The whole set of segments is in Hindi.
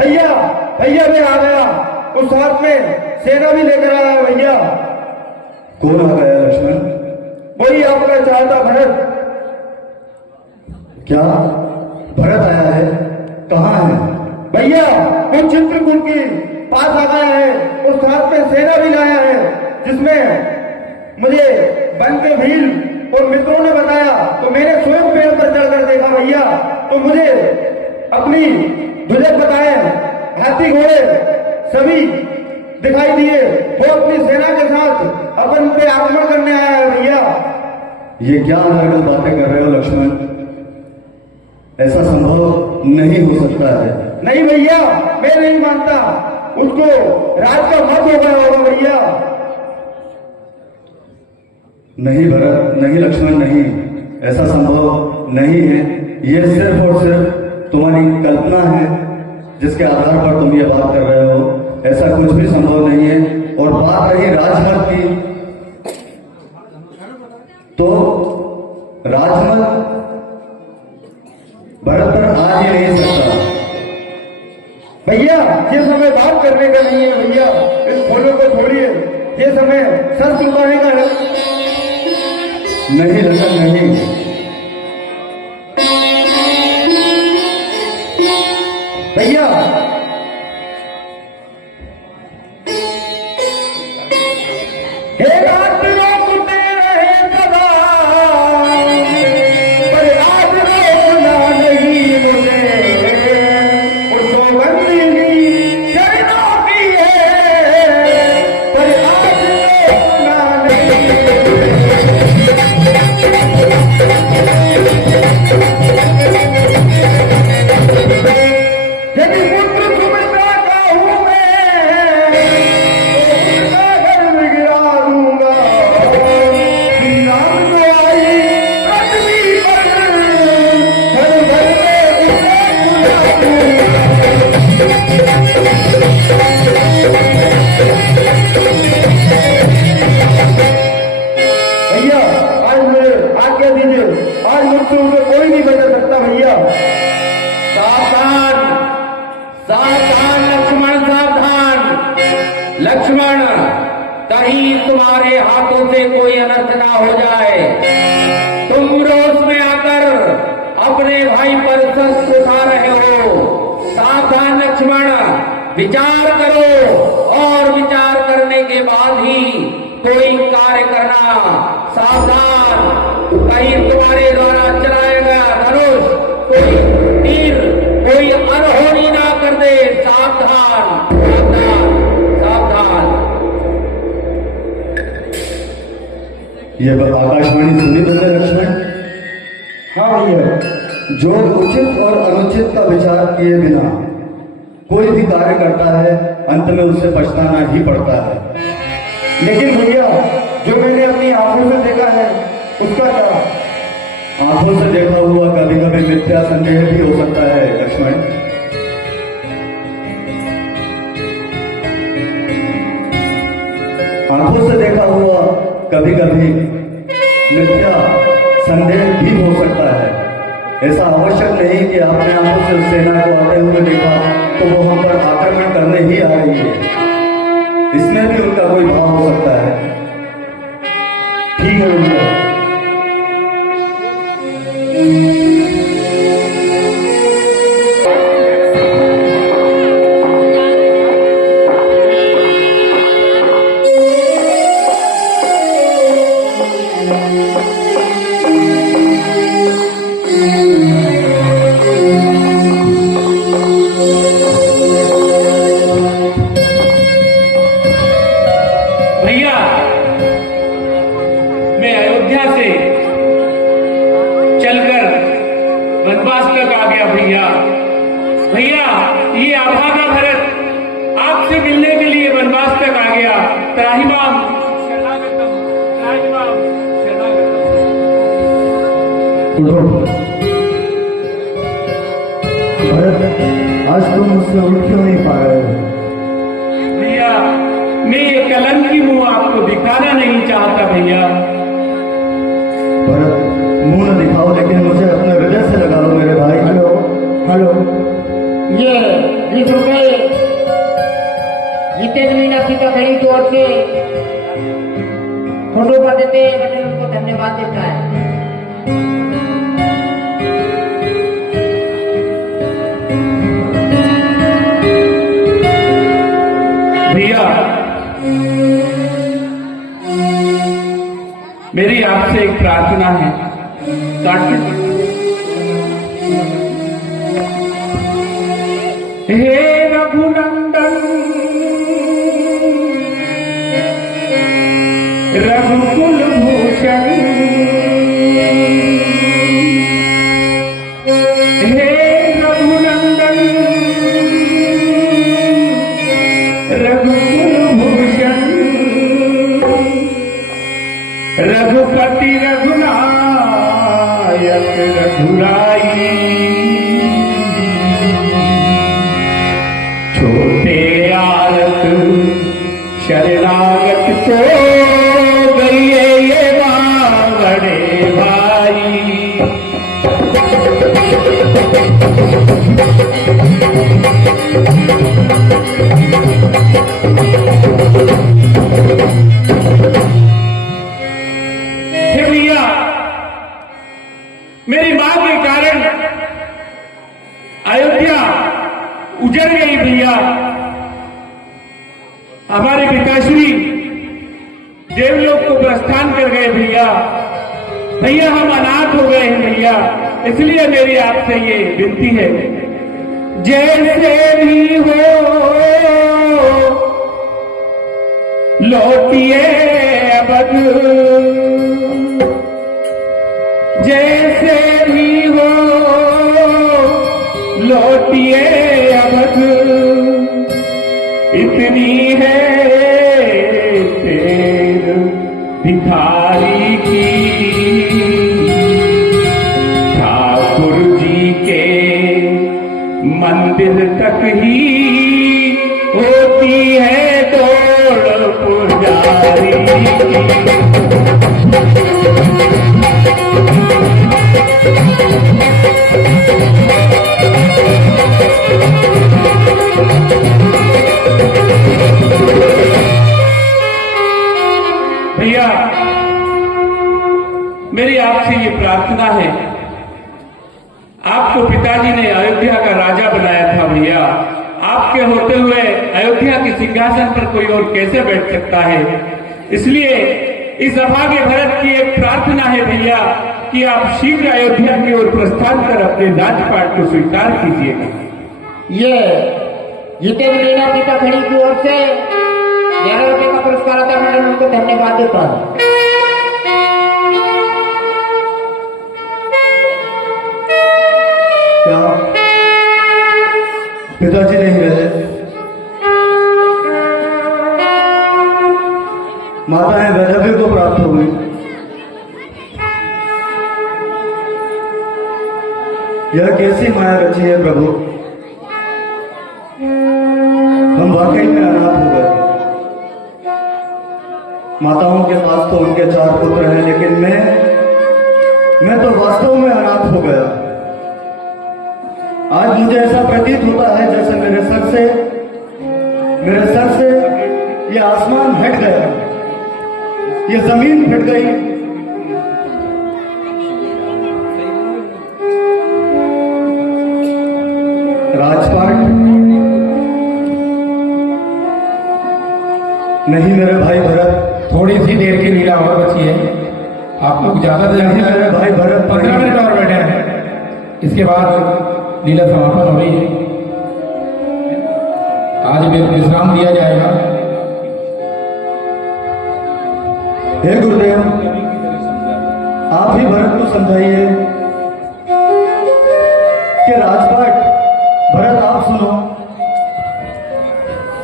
भैया भैया मैं आ गया। उस साथ में सेना भी लेकर आया है भैया। कौन आ गया लक्ष्मण? वही आपका चाहता भरत। क्या भरत आया है? कहाँ है? भैया वो चित्रकूट के पास आ गया है। उस साथ में सेना भी लाया है, जिसमें मुझे वन के भील और मित्रों ने बताया। तो मैंने स्वयं पेड़ पर चढ़कर देखा भैया, तो मुझे अपनी ध्वजक बताए, हाथी घोड़े सभी दिखाई दिए। वो अपनी सेना के साथ अपन पे आक्रमण करने आया है भैया। ये क्या अनर्गल बातें कर रहे हो लक्ष्मण? ऐसा संभव नहीं हो सकता है। नहीं भैया, मैं नहीं मानता। उसको राज का मत हो गया होगा भैया। नहीं भरत, नहीं लक्ष्मण, नहीं, ऐसा संभव नहीं है। ये सिर्फ और सिर्फ तुम्हारी कल्पना है, जिसके आधार पर तुम ये बात कर रहे हो। ऐसा कुछ भी संभव नहीं है। और बात रही राजमत की, तो राजमत भरत पर आ ही नहीं सकता। भैया ये समय बात करने का नहीं है भैया, इस फूलों को छोड़िए। ये समय सर चुकाने का है। नहीं लखन, नहीं। भैया हे रात रोकते रहे सदा, पर आज रोकना नहीं मुझे। उसको बंदी चरणों की है, पर आज रोकना नहीं मुझे। यदि पुत्र सुमित्रा का हूं मैं, तो उनका गर्व गिरा दूंगा। श्री राम को आई पृथ्वी पर, घर घर में उसे बुला दूंगा। भैया आज मुझे आज्ञा दीजिए। आज मुझसे उसे कोई नहीं बचा सकता भैया। सावधान सावधान लक्ष्मण, सावधान लक्ष्मण, कहीं तुम्हारे हाथों से कोई अनर्थ ना हो जाए। तुम रोष में आकर अपने भाई पर शस्त्र उठा रहे हो। सावधान लक्ष्मण, विचार करो और विचार करने के बाद ही कोई कार्य करना। सावधान, कहीं तुम्हारे द्वारा चलाया गया धनुष कोई तीर कोई अनहोनी ना कर दे। सावधान सावधान सावधान। ये आकाशवाणी सुनी तुमने लक्ष्मण? हाँ भैया। जो उचित और अनुचित का विचार किए बिना कोई भी कार्य करता है, अंत में उससे पछताना ही पड़ता है। लेकिन भैया जो मैंने अपनी आंखों से देखा है उसका क्या? आंखों से देखा हुआ कभी कभी मिथ्या संदेह भी हो सकता है लक्ष्मण। आंखों से देखा हुआ कभी कभी मिथ्या संदेह भी हो सकता है। ऐसा आवश्यक नहीं कि आपने आंखों से सेना को आते हुए देखा तो वो हम पर आक्रमण करने ही आ रही है। इसमें भी उनका कोई भाव हो सकता है। ठीक है भैया। भैया मैं अयोध्या से चलकर वनवास तक आ गया। भैया भैया ये अभागा भरत आपसे मिलने के लिए वनवास तक आ गया। त्राहिमाम शरणागतम, त्राहिमाम शरणागतम। भरत, आज तुम मुझसे उठ क्यों नहीं पा रहे हो? भैया मैं ये कलंकी मुंह आपको दिखाना नहीं चाहता। भैया भरत, मुंह न दिखाओ, लेकिन मुझे अपने हृदय से लगा लो मेरे भाई। Hello hello. ₹20 जितेंद्र मीना पिता खड़ी की ओर से फोटो पर देते बने उनको धन्यवाद देता है। भैया, मेरी आपसे एक प्रार्थना है। हे रघुनंदन रघुकुल भूषण, हे रघुनंदन रघुकुल भूषण, रघुपति रघुनायक रघुराई, छोटे आरत शरणागत को गए ये बड़े भाई। हे भैया, मेरी मां के कारण अयोध्या उजड़ गई भैया। हमारे पिताश्री देवलोक को प्रस्थान कर गए भैया। भैया हम अनाथ हो गए हैं भैया, इसलिए मेरी आपसे ये विनती है, जैसे भी हो लौटिए अवध, जैसे भी हो लौटिए अवध, इतनी है तेर भिखारी की, ठाकुर जी के मंदिर तक ही होती है दौड़ पुजारी की। भैया, मेरी आपसे ये प्रार्थना है, आपको पिताजी ने अयोध्या का राजा बनाया था भैया। आपके होते हुए अयोध्या के सिंहासन पर कोई और कैसे बैठ सकता है? इसलिए इस अभागे भरत की एक प्रार्थना है भैया कि आप शीघ्र अयोध्या की ओर प्रस्थान कर अपने राजपाट को स्वीकार कीजिएगा। ये जितेंद्र मीना पिता खड़ी की ओर से ₹11 का पुरस्कार आता है। मैंने उनको धन्यवाद देता हूँ। क्या पिताजी नहीं रहे? माताएं वैधव्य को प्राप्त हो गई। यह कैसी माया रची है प्रभु, हम वाकई में अनाथ हो गए। माताओं के पास तो उनके 4 पुत्र हैं, लेकिन मैं तो वास्तव में अनाथ हो गया। आज मुझे ऐसा प्रतीत होता है जैसे मेरे सर से ये आसमान हट गया, ये जमीन फट गई। राजपाट नहीं मेरे भाई भरत, थोड़ी सी देर की लीला और बची है। आप लोग ज्यादा नहीं मेरे भाई भरत, 15 मिनट और बैठे हैं, इसके बाद लीला समापन हो रही है। आज विश्राम दिया जाएगा। हे गुरुदेव, आप ही भरत को समझाइए कि राजपाट। भरत आप सुनो,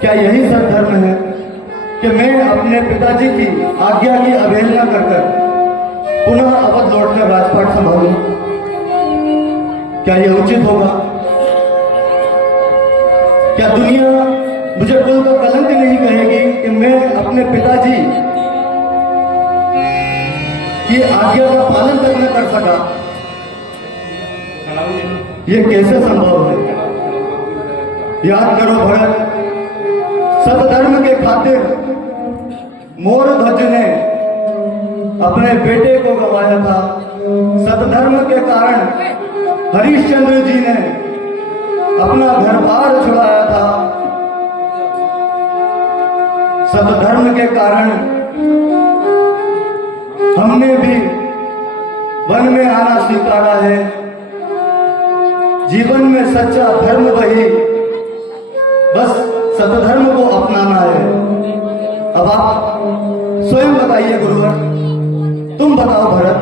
क्या यही सद्धर्म है कि मैं अपने पिताजी की आज्ञा की अवहेलना कर पुनः अवध लौटकर राजपाट संभालूं? क्या यह उचित होगा? क्या दुनिया मुझे कोई तो कलंक नहीं कहेगी कि मैं अपने पिताजी की आज्ञा का पालन तक न कर सका? ये कैसे संभव है? याद करो भरत, सतधर्म के खातिर मोर ध्वज ने अपने बेटे को गंवाया था। सतधर्म के कारण हरिश्चंद्र जी ने अपना घर बार छुड़ाया था। सतधर्म के कारण हमने भी वन में आना स्वीकारा है। जीवन में सच्चा धर्म वही, बस सतधर्म को अपनाना है। अब आप स्वयं बताइए गुरुवर, तुम बताओ भरत,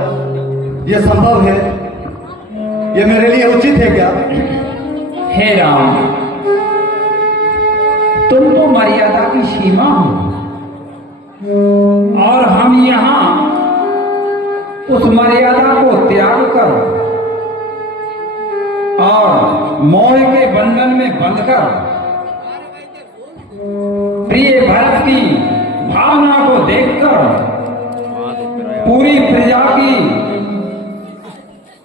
ये संभव है? ये मेरे लिए उचित है क्या? हे राम, तुम तो मर्यादा की सीमा हो और हम यहाँ उस मर्यादा को त्याग कर और मोह के बंधन में बंधकर प्रिय भरत की भावना को देखकर पूरी प्रजा की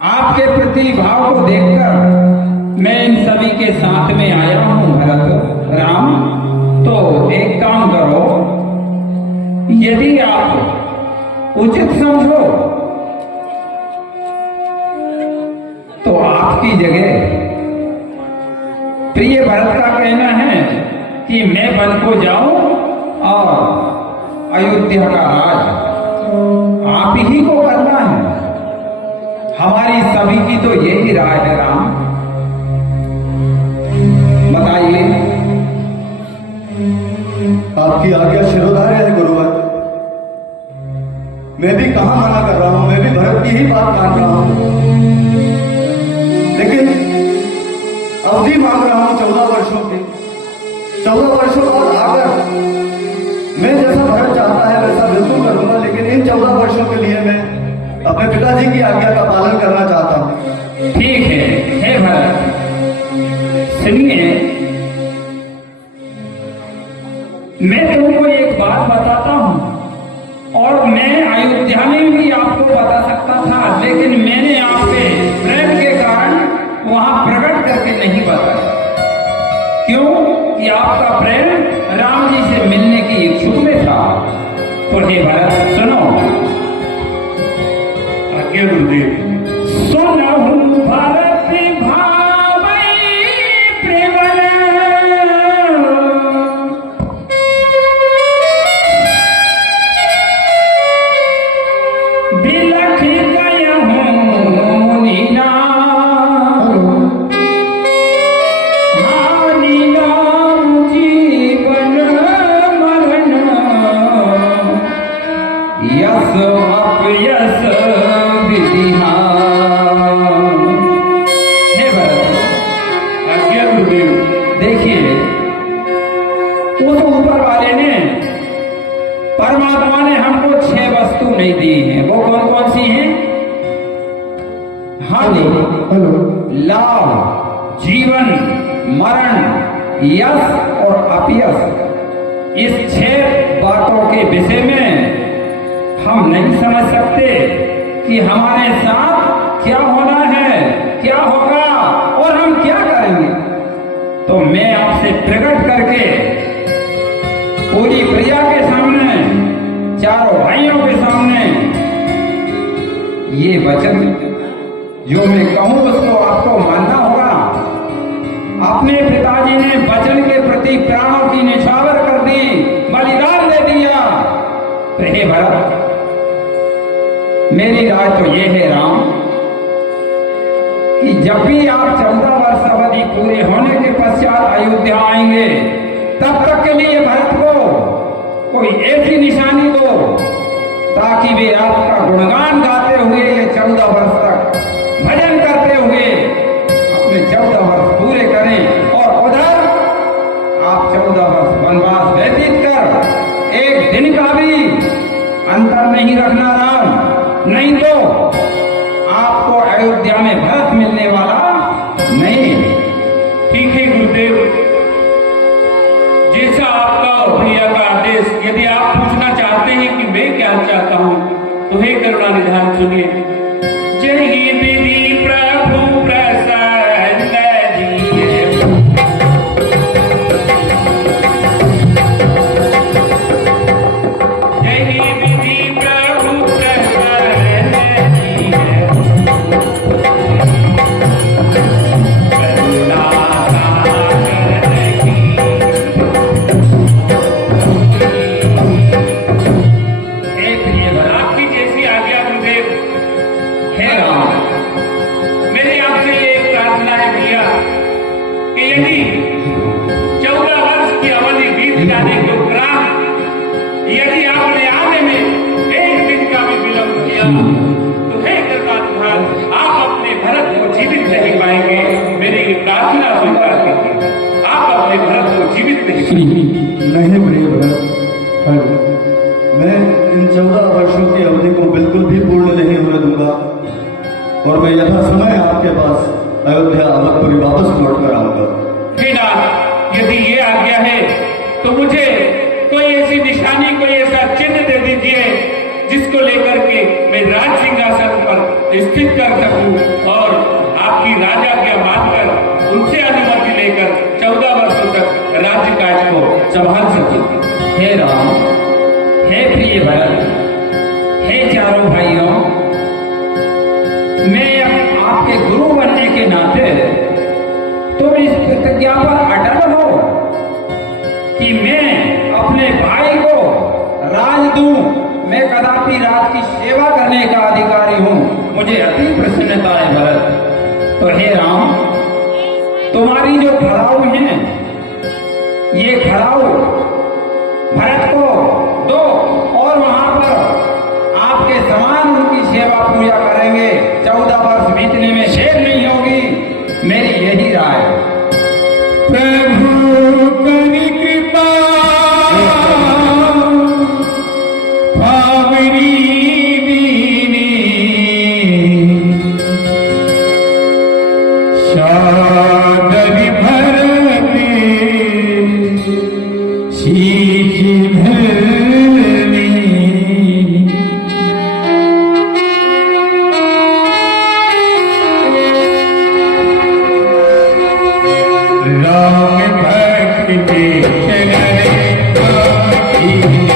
आपके प्रति भाव को देखकर मैं इन सभी के साथ में आया हूं भरत राम। तो एक काम करो, यदि आप उचित समझो तो आपकी जगह प्रिय भरत का कहना है कि मैं वन को जाऊं और अयोध्या का राज आप ही को करना है। हमारी सभी की तो यही राय है राम, बताइए। आपकी आज्ञा शिरोधार्य है गुरुवर। मैं भी कहां मना कर रहा हूं, मैं भी भरत की ही बात मान रहा हूं, लेकिन अवधि मांग रहा हूं 14 वर्षों की। 14 वर्षों बाद आकर मैं जैसा भरत चाहता है वैसा बिल्कुल करूंगा, लेकिन इन 14 वर्षों के लिए मैं अपने पिताजी की आज्ञा का पालन करना चाहता हूं। ठीक है, हे भरत सुनिए, मैं तुमको एक बात बताता हूं और मैं अयोध्या में भी आपको बता सकता था, लेकिन मैंने आपके प्रेम के कारण वहां प्रकट करके नहीं बताया। क्यों? कि आपका प्रेम राम जी से मिलने की इच्छुक में था। तो हे भरत सुनो, आज्ञा गुरुदेव। सुनहु भरत भावै प्रेमन, बिलख गयहूं मुनिना, यस अपयस विधिहा। हे भरत, आज्ञा गुरुदेव। देखिए, उस ऊपर वाले ने, परमात्मा ने हमको 6 वस्तु नहीं दी है। वो कौन कौन सी हैं? हानि, लाभ, जीवन, मरण, यश और अपयश। इस 6 बातों के विषय में हम नहीं समझ सकते कि हमारे साथ क्या होना है, क्या होगा और हम क्या करेंगे। तो मैं आपसे प्रकट करके पूरी प्रजा के सामने, चारों भाइयों के सामने ये वचन जो मैं कहूं उसको आपको मानना होगा। अपने पिताजी ने वचन के प्रति प्राणों की निछावर कर दी, बलिदान दे दिया। तो हे भरत, मेरी राय तो ये है राम कि जब भी आप 14 वर्ष अवधि पूरे होने के पश्चात अयोध्या आएंगे, तब तक के लिए भरत को कोई ऐसी निशानी दो ताकि वे आपका गुणगान गाते हुए ये 14 वर्ष तक भजन करते हुए अपने 14 वर्ष पूरे करें और उधर आप 14 वर्ष वनवास व्यतीत कर एक दिन का भी अंतर नहीं रखना राम, नहीं तो आपको अयोध्या में भरत मिलने वाला नहीं। ठीक है गुरुदेव, जैसा आपका भैया का आदेश। यदि आप पूछना चाहते हैं कि मैं क्या चाहता हूं, तो हे करुणा निधान सुनिए। जय ही विधि प्रभु प्रसन्न जिए। हे राम, मेरी आपसे ये एक प्रार्थना है भैया कि यदि 14 वर्ष की अवधि बीत जाने के उपरांत यदि आपने आने में एक दिन का भी विलंब किया तो हे कृपाधार, आप अपने भरत को जीवित नहीं पाएंगे। मेरी ये प्रार्थना स्वीकार कीजिए, आप अपने भरत को जीवित नहीं पाएंगे। नहीं प्रिय भरत, मैं इन 14 वर्षों की अवधि को बिल्कुल भी पूर्ण नहीं होने दूंगा और मैं यथा समय आपके पास अयोध्या अवधपुरी वापस लौट कर आऊंगा। हे नाथ, यदि ये आज्ञा है तो मुझे कोई ऐसी निशानी, कोई ऐसा चिन्ह दे दीजिए जिसको लेकर के मैं राज सिंहासन पर स्थित कर सकूं और आपकी राजा की मानकर उनसे अनुमति लेकर 14 वर्षों तक राज्य काज को संभाल सकूं। हे राम, हे प्रिय भरत, हे चारों भाइयों, मैं आपके गुरु बनने के नाते तुम इस प्रतिज्ञा पर अटल हो कि मैं अपने भाई को राज दूं। मैं कदापि राज की सेवा करने का अधिकारी हूं। मुझे अति प्रसन्नता है भरत। तो हे राम, तुम्हारी जो खड़ाऊ हैं, ये खड़ाऊ भरत को दो और वहां पर आपके समान उनकी सेवा पूरा करेंगे। 14 वर्ष बीतने में शेर नहीं होगी। मेरी यही राय। प्रभु करी कृपा भावरी दीनी सादरी भरती शीश धरनी राम भक्त के चरण राम भक्त